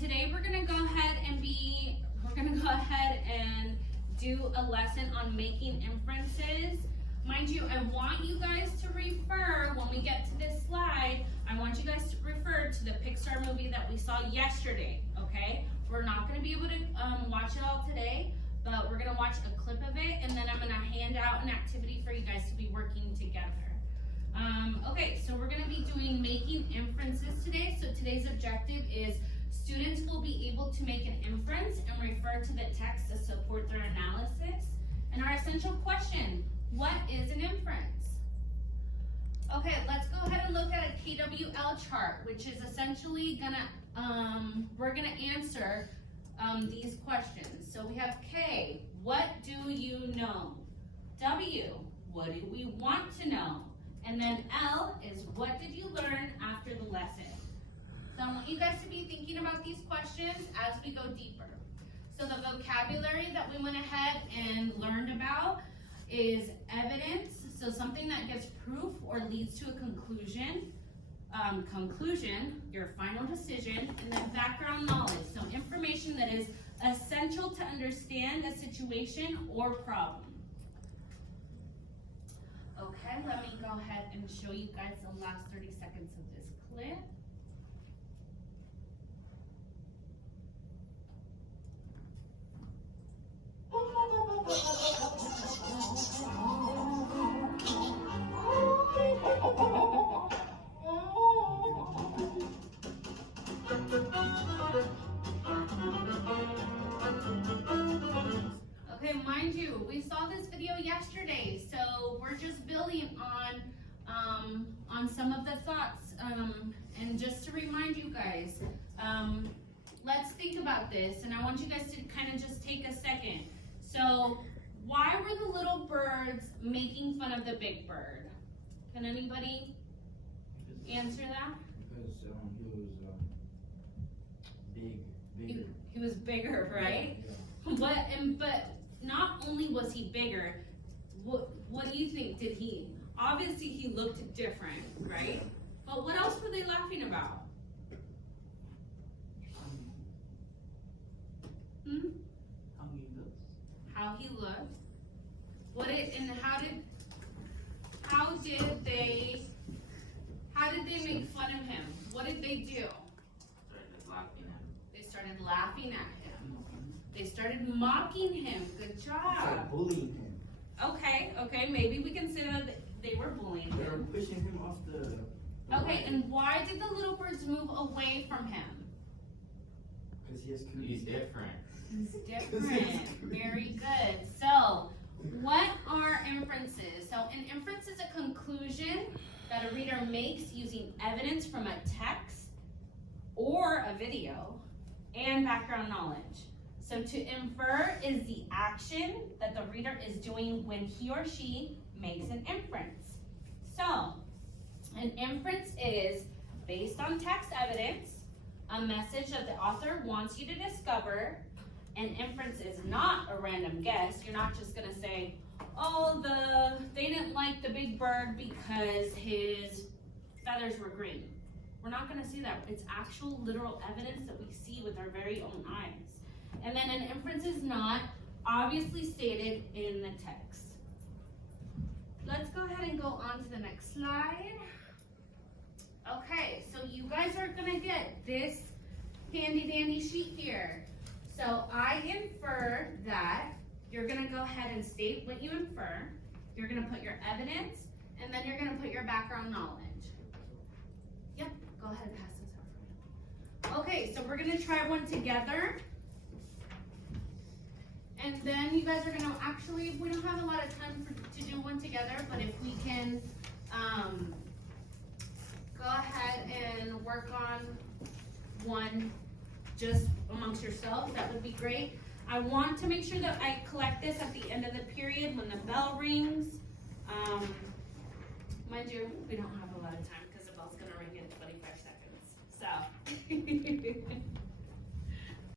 Today we're gonna go ahead and do a lesson on making inferences. Mind you, I want you guys to refer, when we get to this slide, I want you guys to refer to the Pixar movie that we saw yesterday, okay? We're not gonna be able to watch it all today, but we're gonna watch a clip of it, and then I'm gonna hand out an activity for you guys to be working together. Okay, so we're gonna be doing making inferences today. So today's objective is students will be able to make an inference and refer to the text to support their analysis. And our essential question, what is an inference? Okay, let's go ahead and look at a KWL chart, which is essentially gonna, we're gonna answer these questions. So we have K, what do you know? W, what do we want to know? And then L is what did you learn after the lesson? So I want you guys to be thinking about these questions as we go deeper. So the vocabulary that we went ahead and learned about is evidence, so something that gives proof or leads to a conclusion. Conclusion, your final decision, and then background knowledge, so information that is essential to understand a situation or problem. Okay, let me go ahead and show you guys the last 30 seconds of this clip. Okay, mind you, we saw this video yesterday, so we're just building on some of the thoughts. And just to remind you guys, let's think about this, and I want you guys to kind of just take a second. So, why were the little birds making fun of the big bird? Can anybody answer that? Because he was bigger. He was bigger, right? Yeah. But not only was he bigger, what do you think? Obviously he looked different, right? But what else were they laughing about? How he looked. How did they make fun of him? What did they do? They started laughing at him. They started mocking him. Good job. Bullying him. Okay, maybe we can say that they were bullying They were him. pushing him off the Okay, and why did the little birds move away from him? Because He's different. He's different. Very good. So, what are inferences? So, an inference is a conclusion that a reader makes using evidence from a text or a video and background knowledge. So, to infer is the action that the reader is doing when he or she makes an inference. So, an inference is based on text evidence, a message that the author wants you to discover. An inference is not a random guess. You're not just gonna say, oh, they didn't like the big bird because his feathers were green. We're not gonna see that. It's actual literal evidence that we see with our very own eyes. And then an inference is not obviously stated in the text. Let's go ahead and go on to the next slide. Okay, so you guys are gonna get this handy dandy sheet here. So I infer that. You're gonna go ahead and state what you infer. You're gonna put your evidence, and then you're gonna put your background knowledge. Yep, go ahead and pass this out. Okay, so we're gonna try one together. And then you guys are gonna, actually, we don't have a lot of time to do one together, but if we can go ahead and work on one just amongst yourselves, that would be great. I want to make sure that I collect this at the end of the period when the bell rings. Mind you, we don't have a lot of time because the bell's gonna ring in 25 seconds. So.